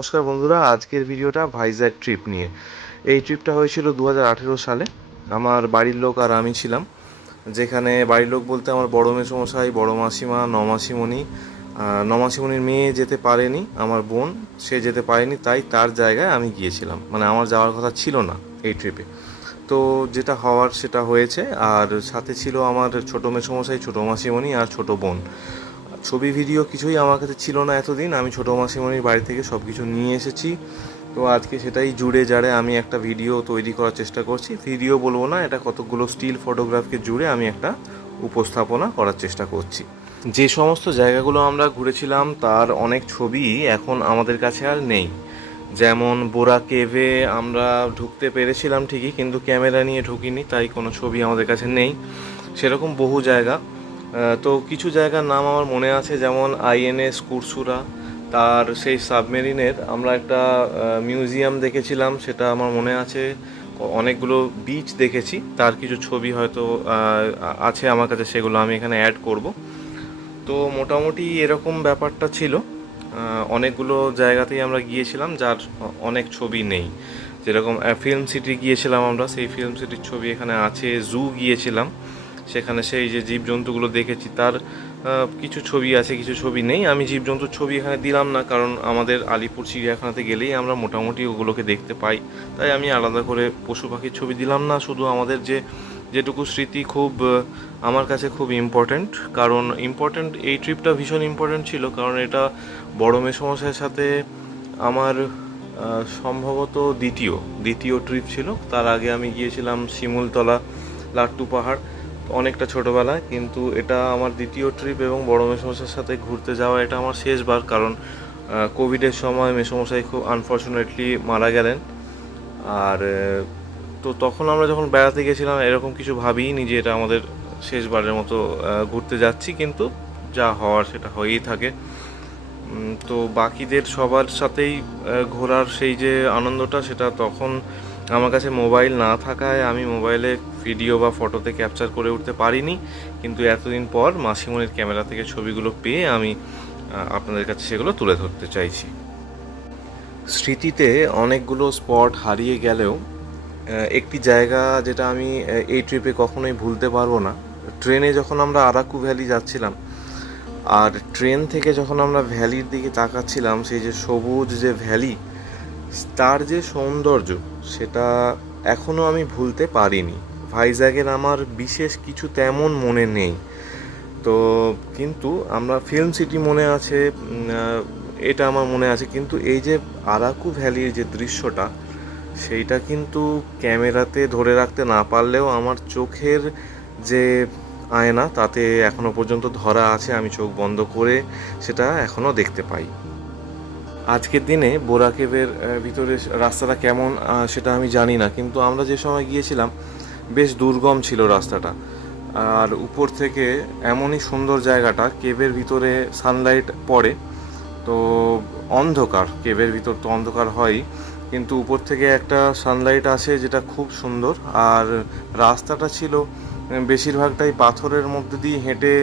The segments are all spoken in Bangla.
নমস্কার বন্ধুরা, আজকের ভিডিওটা ভাইজ্যাগ ট্রিপ নিয়ে। এই ট্রিপটা হয়েছিল 2018 সালে। আমার বাড়ির লোক আর আমি ছিলাম। যেখানে বাড়ির লোক বলতে আমার বড় মেসোমশাই, বড় মাসিমা, নমাসিমণি, নমাসিমণির মেয়ে যেতে পারেনি, আমার বোন সে যেতে পারেনি, তাই তার জায়গায় আমি গিয়েছিলাম। মানে আমার যাওয়ার কথা ছিল না এই ট্রিপে। তো যেটা হওয়ার সেটা হয়েছে। আর সাথে ছিল আমার ছোটো মেসোমশাই, ছোটো মাসিমণি আর ছোটো বোন। ছবি ভিডিও কিছুই আমার কাছে ছিল না এতদিন। আমি ছোটো মাসিমণির বাড়ি থেকে সব কিছু নিয়ে এসেছি। তো আজকে সেটাই জুড়ে জাড়ে আমি একটা ভিডিও তৈরি করার চেষ্টা করছি। ভিডিও বলবো না, এটা কতগুলো স্টিল ফটোগ্রাফকে জুড়ে আমি একটা উপস্থাপনা করার চেষ্টা করছি। যে সমস্ত জায়গাগুলো আমরা ঘুরেছিলাম তার অনেক ছবি এখন আমাদের কাছে আর নেই। যেমন বোরা কেভে আমরা ঢুকতে পেরেছিলাম ঠিকই, কিন্তু ক্যামেরা নিয়ে ঢুকিনি, তাই কোনো ছবি আমাদের কাছে নেই। সেরকম বহু জায়গা। তো কিছু জায়গার নাম আমার মনে আছে, যেমন আইএনএস কুরসুরা, তার সেই সাবমেরিনের আমরা একটা মিউজিয়াম দেখেছিলাম, সেটা আমার মনে আছে। অনেকগুলো বিচ দেখেছি, তার কিছু ছবি হয়তো আছে আমার কাছে, সেগুলো আমি এখানে অ্যাড করব। তো মোটামুটি এরকম ব্যাপারটা ছিল। অনেকগুলো জায়গাতেই আমরা গিয়েছিলাম যার অনেক ছবি নেই। যেরকম ফিল্ম সিটি গিয়েছিলাম আমরা, সেই ফিল্ম সিটির ছবি এখানে আছে। জু গিয়েছিলাম, সেখানে সেই যে জীবজন্তুগুলো দেখেছি তার কিছু ছবি আছে, কিছু ছবি নেই। আমি জীবজন্তুর ছবি এখানে দিলাম না, কারণ আমাদের আলিপুর চিড়িয়াখানাতে গেলেই আমরা মোটামুটি ওগুলোকে দেখতে পাই, তাই আমি আলাদা করে পশু পাখির ছবি দিলাম না। শুধু আমাদের যেটুকু স্মৃতি খুব আমার কাছে খুব ইম্পর্ট্যান্ট, কারণ এই ট্রিপটা ভীষণ ইম্পর্ট্যান্ট ছিল, কারণ এটা বড় মেসোমশাইয়ের সাথে আমার সম্ভবত দ্বিতীয় ট্রিপ ছিল। তার আগে আমি গিয়েছিলাম শিমুলতলা, লাট্টু পাহাড়, অনেকটা ছোটোবেলায়। কিন্তু এটা আমার দ্বিতীয় ট্রিপ, এবং বড় মেসোমশাইয়ের সাথে ঘুরতে যাওয়া এটা আমার শেষবার, কারণ কোভিডের সময় মেসোমশাই খুব আনফর্চুনেটলি মারা গেলেন। আর তো তখন আমরা যখন বেড়াতে গেছিলাম এরকম কিছু ভাবিনি যে এটা আমাদের শেষবারের মতো ঘুরতে যাচ্ছি, কিন্তু যা হওয়ার সেটা হয়েই থাকে। তো বাকিদের সবার সাথেই ঘোরার সেই যে আনন্দটা, সেটা তখন আমার কাছে মোবাইল না থাকায় আমি মোবাইলে ভিডিও বা ফটোতে ক্যাপচার করে উঠতে পারিনি। কিন্তু এতদিন পর মাসিমণির ক্যামেরা থেকে ছবিগুলো পেয়ে আমি আপনাদের কাছে সেগুলো তুলে ধরতে চাইছি। স্মৃতিতে অনেকগুলো স্পট হারিয়ে গেলেও একটি জায়গা যেটা আমি এই ট্রিপে কখনোই ভুলতে পারবো না, ট্রেনে যখন আমরা আরাকু ভ্যালি যাচ্ছিলাম, আর ট্রেন থেকে যখন আমরা ভ্যালির দিকে তাকাচ্ছিলাম, সেই যে সবুজ যে ভ্যালি, তার যে সৌন্দর্য সেটা এখনও আমি ভুলতে পারিনি। ভাইজ্যাগের আমার বিশেষ কিছু তেমন মনে নেই। তো কিন্তু আমরা ফিল্ম সিটি মনে আছে, এটা আমার মনে আছে। কিন্তু এই যে আরাকু ভ্যালির যে দৃশ্যটা, সেইটা কিন্তু ক্যামেরাতে ধরে রাখতে না পারলেও আমার চোখের যে আয়না তাতে এখনো পর্যন্ত ধরা আছে। আমি চোখ বন্ধ করে সেটা এখনো দেখতে পাই। আজকের দিনে বোরা কেভের ভিতরে রাস্তাটা কেমন সেটা আমি জানি না, কিন্তু আমরা যে সময় গিয়েছিলাম বেশ দুর্গম ছিল রাস্তাটা। আর উপর থেকে এমনই সুন্দর জায়গাটা, কেভের ভিতরে সানলাইট পড়ে, তো অন্ধকার, কেভের ভিতর তো অন্ধকার হয়ই, কিন্তু উপর থেকে একটা সানলাইট আসে যেটা খুব সুন্দর। আর রাস্তাটা ছিল বেশিরভাগটাই পাথরের মধ্যে দিয়ে হেঁটে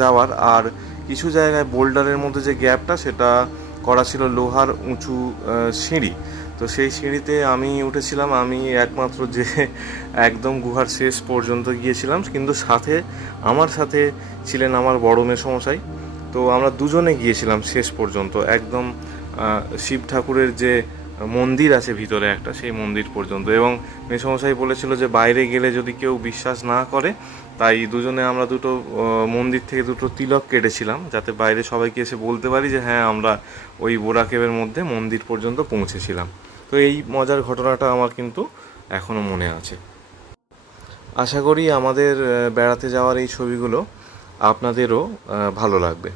যাওয়ার, আর কিছু জায়গায় বোল্ডারের মধ্যে যে গ্যাপটা সেটা করা ছিল লোহার উঁচু সিঁড়ি। তো সেই সিঁড়িতে আমি উঠেছিলাম, আমি একমাত্র যে একদম গুহার শেষ পর্যন্ত গিয়েছিলাম। কিন্তু আমার সাথে ছিলেন আমার বড় মেসোমশাই। তো আমরা দুজনে গিয়েছিলাম শেষ পর্যন্ত, একদম শিব ঠাকুরের যে মন্দির আছে ভিতরে একটা, সেই মন্দির পর্যন্ত। এবং মেসোমশাই বলেছিল যে বাইরে গেলে যদি কেউ বিশ্বাস না করে, তাই দুজনে আমরা দুটো মন্দির থেকে দুটো তিলক কেটেছিলাম, যাতে বাইরে সবাইকে এসে বলতে পারি যে হ্যাঁ, আমরা ওই বোরা কেভের মধ্যে মন্দির পর্যন্ত পৌঁছেছিলাম। তো এই মজার ঘটনাটা আমার কিন্তু এখনও মনে আছে। আশা করি আমাদের বেড়াতে যাওয়ার এই ছবিগুলো আপনাদেরও ভালো লাগবে।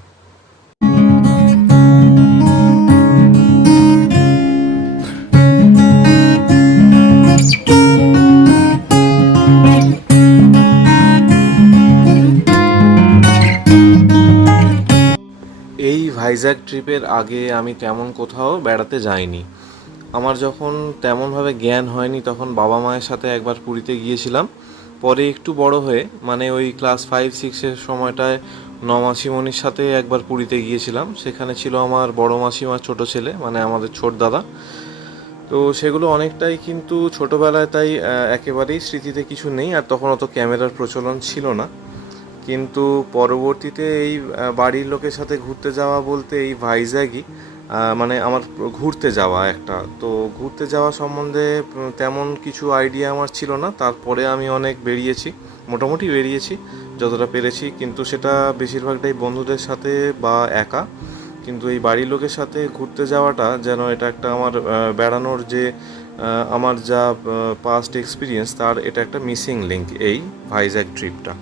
এই ভাইজ্যাগ ট্রিপের আগে আমি তেমন কোথাও বেড়াতে যাইনি। আমার যখন তেমনভাবে জ্ঞান হয়নি, তখন বাবা মায়ের সাথে একবার পুরীতে গিয়েছিলাম। পরে একটু বড় হয়ে, মানে ওই ক্লাস 5-6-এর সময়টায় মাসিমণির সাথে একবার পুরীতে গিয়েছিলাম। সেখানে ছিল আমার বড় মাসিমার ছোট ছেলে, মানে আমাদের ছোট দাদা। তো সেগুলো অনেকটাই কিন্তু ছোটোবেলায়, তাই একেবারেই স্মৃতিতে কিছু নেই। আর তখন অত ক্যামেরার প্রচলন ছিল না। কিন্তু পরবর্তীতে এই বাড়ির লোকের সাথে ঘুরতে যাওয়া বলতে এই ভাইজ্যাগই, মানে আমার ঘুরতে যাওয়া একটা। তো ঘুরতে যাওয়া সম্বন্ধে তেমন কিছু আইডিয়া আমার ছিল না। তারপরে আমি অনেক বেরিয়েছি, মোটামুটি বেরিয়েছি যতটা পেরেছি, কিন্তু সেটা বেশিরভাগটাই বন্ধুদের সাথে বা একা। কিন্তু এই বাড়ির লোকের সাথে ঘুরতে যাওয়াটা যেন এটা একটা আমার বেড়ানোর যে আমার যা পাস্ট এক্সপিরিয়েন্স, তার এটা একটা মিসিং লিঙ্ক এই ভাইজ্যাগ ট্রিপটা।